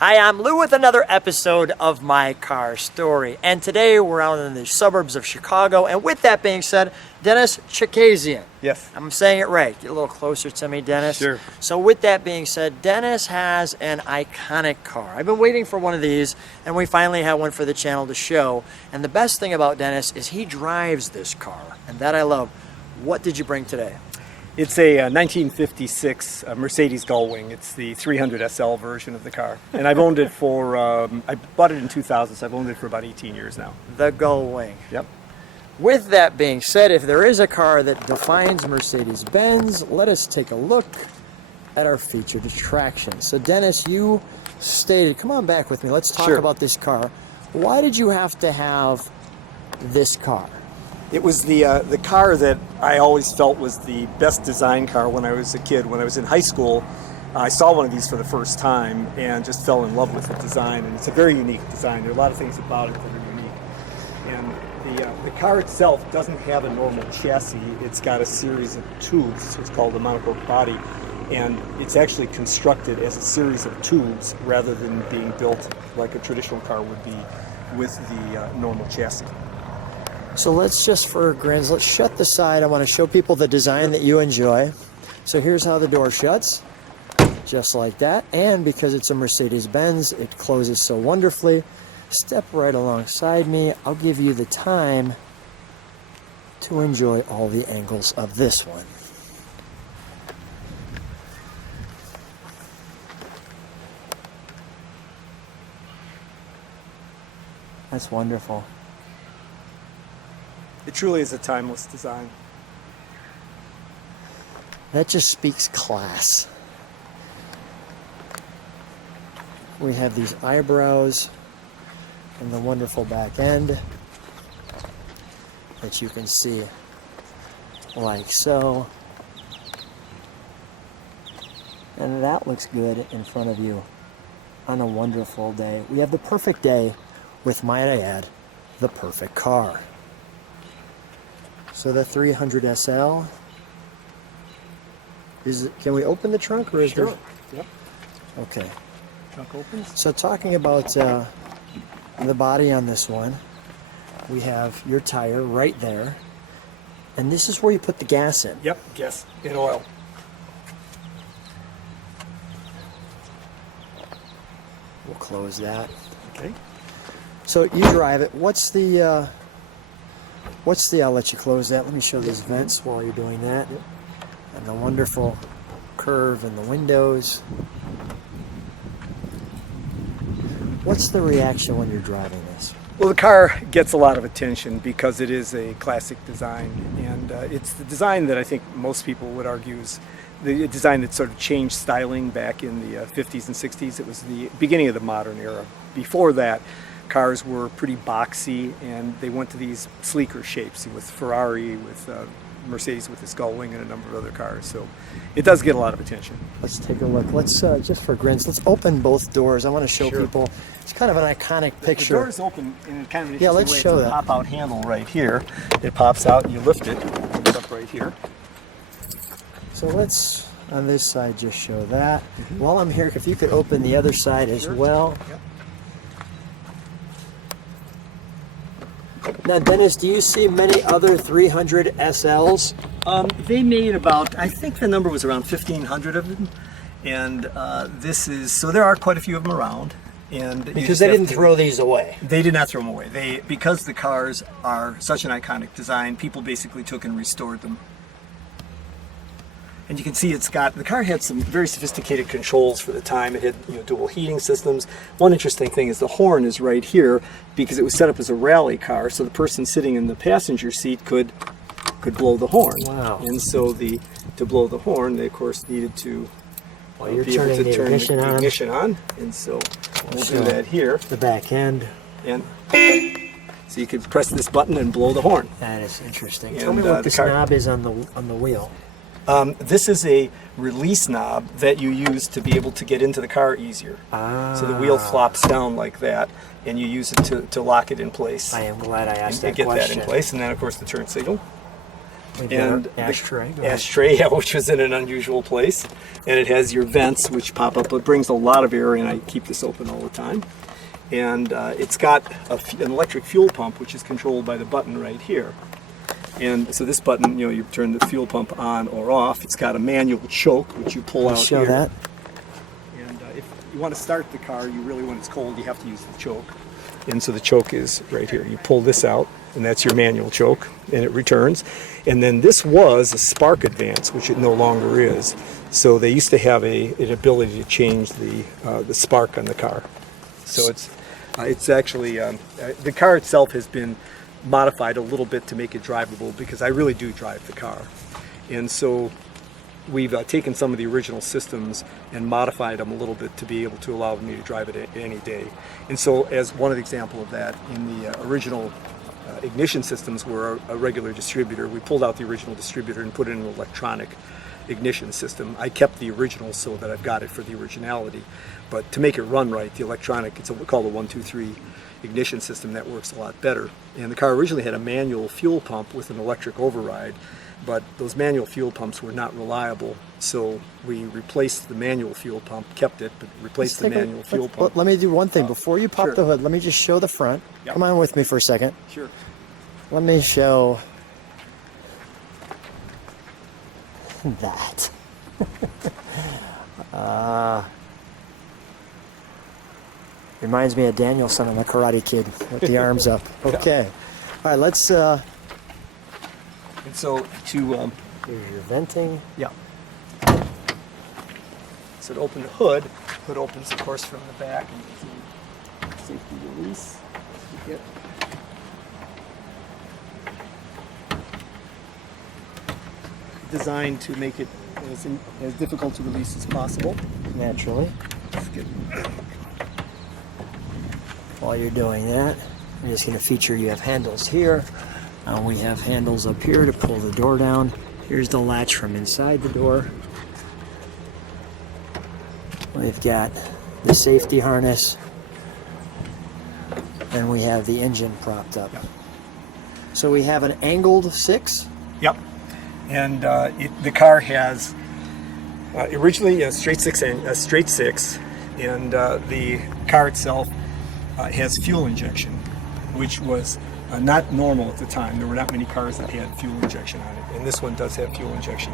Hi, I'm Lou with another episode of My Car Story, and today we're out in the suburbs of Chicago, and with that being said, Dennis Chikazian. Yes. I'm saying it right. Get a little closer to me, Dennis. Sure. So with that being said, Dennis has an iconic car. I've been waiting for one of these, and we finally have one for the channel to show, and the best thing about Dennis is he drives this car, and that I love. What did you bring today? It's a 1956 Mercedes Gullwing. It's the 300SL version of the car. And I've owned it for, I bought it in 2000, so I've owned it for about 18 years now. The Gullwing. Yep. With that being said, if there is a car that defines Mercedes-Benz, let us take a look at our featured attraction. So Dennis, you stated, come on back with me, let's talk about this car. Why did you have to have this car? It was the car that I always felt was the best design car when I was a kid. When I was in high school, I saw one of these for the first time and just fell in love with the design. And it's a very unique design. There are a lot of things about it that are unique. And the car itself doesn't have a normal chassis. It's got a series of tubes. It's called a monocoque body. And it's actually constructed as a series of tubes rather than being built like a traditional car would be with the normal chassis. So let's just, for grins, let's shut the side. I want to show people the design that you enjoy. So here's how the door shuts, just like that. And because it's a Mercedes-Benz, it closes so wonderfully. Step right alongside me. I'll give you the time to enjoy all the angles of this one. That's wonderful. It truly is a timeless design. That just speaks class. We have these eyebrows and the wonderful back end that you can see like so. And that looks good in front of you on a wonderful day. We have the perfect day with, might I add, the perfect car. So the 300SL, can we open the trunk or is Sure. there? Yep. Okay. Trunk opens. So talking about the body on this one, we have your tire right there. And this is where you put the gas in. Yep, gas and oil. We'll close that. Okay. So you drive it. What's the, I'll let you close that. Let me show these vents while you're doing that. Yep. And the wonderful curve in the windows. What's the reaction when you're driving this? Well, the car gets a lot of attention because it is a classic design. And it's the design that I think most people would argue is the design that sort of changed styling back in the 50s and 60s. It was the beginning of the modern era. Before that, cars were pretty boxy, and they went to these sleeker shapes with Ferrari, with Mercedes with this Gullwing, and a number of other cars. So it does get a lot of attention. Let's take a look. Let's, just for grins, let's open both doors. I want to show people. It's kind of an iconic picture. The door is open in kind of an interesting Yeah, let's way. show it's a that. pop-out handle right here. It pops out, and you lift it. It's up right here. So let's, on this side, just show that. While I'm here, if you could open the other side as well. Yep. Now, Dennis, do you see many other 300 SLs? They made about, I think the number was around 1,500 of them. And this is, so there are quite a few of them around. And Because they didn't throw these away. They did not throw them away. Because the cars are such an iconic design, people basically took and restored them. And you can see the car had some very sophisticated controls for the time. It had dual heating systems. One interesting thing is the horn is right here because it was set up as a rally car, so the person sitting in the passenger seat could blow the horn. Wow. And so to blow the horn, they of course needed to You're be able turning to the turn ignition the on. ignition on. And so we'll do that here. The back end. And so you could press this button and blow the horn. That is interesting. And, Tell me what the this car- knob is on the wheel. This is a release knob that you use to be able to get into the car easier. So the wheel flops down like that, and you use it to lock it in place. I am glad I asked and that get question. that in place, and then of course the turn signal. We've got And our ashtray. Go ahead. ashtray, yeah, which was in an unusual place. And it has your vents, which pop up. It brings a lot of air in. I keep this open all the time. And it's got an electric fuel pump, which is controlled by the button right here. And so this button, you turn the fuel pump on or off. It's got a manual choke, which you pull out Show here. that. And if you want to start the car, when it's cold, you have to use the choke. And so the choke is right here. You pull this out, and that's your manual choke, and it returns. And then this was a spark advance, which it no longer is. So they used to have an ability to change the spark on the car. So it's actually the car itself has been modified a little bit to make it drivable, because I really do drive the car. And so we've taken some of the original systems and modified them a little bit to be able to allow me to drive it any day. And so, as one example of that, in the original ignition systems were a regular distributor, we pulled out the original distributor and put in an electronic ignition system. I kept the original so that I've got it for the originality, but to make it run right, the electronic, it's called a 1, 2, 3 ignition system that works a lot better. And the car originally had a manual fuel pump with an electric override, but those manual fuel pumps were not reliable, so we replaced the manual fuel pump, kept it, but replaced the manual fuel pump. Let me do one thing. Before you pop Sure. the hood, let me just show the front. Yep. Come on with me for a second. Sure. Let me show that. Reminds me of Danielson and the Karate Kid with the arms up. Okay. All right, let's... And so here's your venting. yeah. So to open the hood opens, of course, from the back, and you can see safety release. Yep. Designed to make it as difficult to release as possible. Naturally. Let's get While you're doing that, I'm just going to feature you have handles here. We have handles up here to pull the door down. Here's the latch from inside the door. We've got the safety harness, and we have the engine propped up. So we have an angled 6. Yep. And the car has originally a straight six, and the car itself has fuel injection, which was not normal at the time. There were not many cars that had fuel injection on it, and this one does have fuel injection.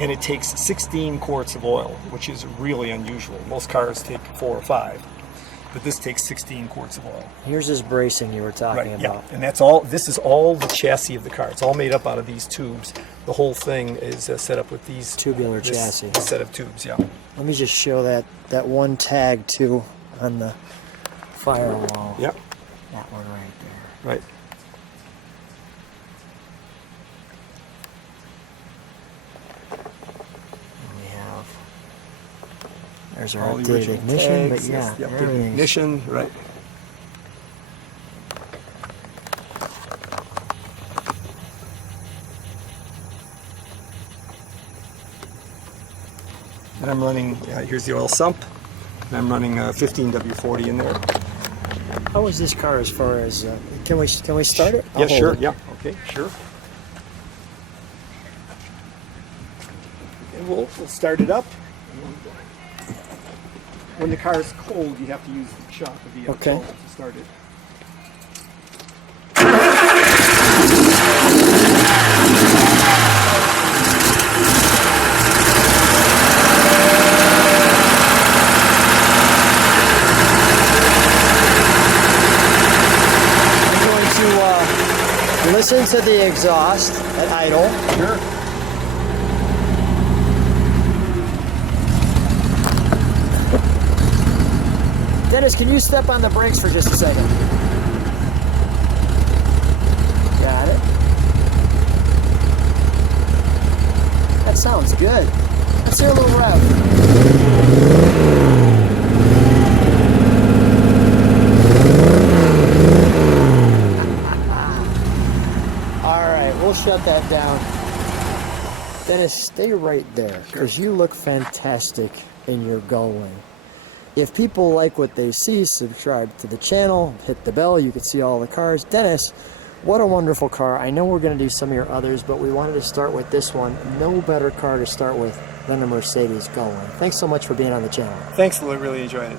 And it takes 16 quarts of oil, which is really unusual. Most cars take 4 or 5, but this takes 16 quarts of oil. Here's this bracing you were talking about. And that's all. This is all the chassis of the car. It's all made up out of these tubes. The whole thing is set up with these Tubular chassis. set of tubes. Yeah. Let me just show that one tag too on the firewall. Yep. That one right there. Right. We have, there's our All the updated original ignition, tags, but yeah, yes, the updated everything's- ignition. Right. And I'm running, here's the oil sump, and I'm running 15W40 in there. How is this car as far as, can we start it? I'll Yeah, hold sure, it. yeah, okay, sure. And we'll start it up. When the car is cold, you have to use the shock of the Okay. cold to start it. Listen to the exhaust at idle. Sure. Dennis, can you step on the brakes for just a second? Got it. That sounds good. Let's hear a little rev. We'll shut that down. Dennis, stay right there, because you look fantastic in your Gullwing. If people like what they see, subscribe to the channel, hit the bell, you can see all the cars. Dennis, What a wonderful car. I know we're going to do some of your others, but we wanted to start with this one. No better car to start with than a Mercedes Gullwing. Thanks so much for being on the channel. Thanks, Lou. Really enjoyed it.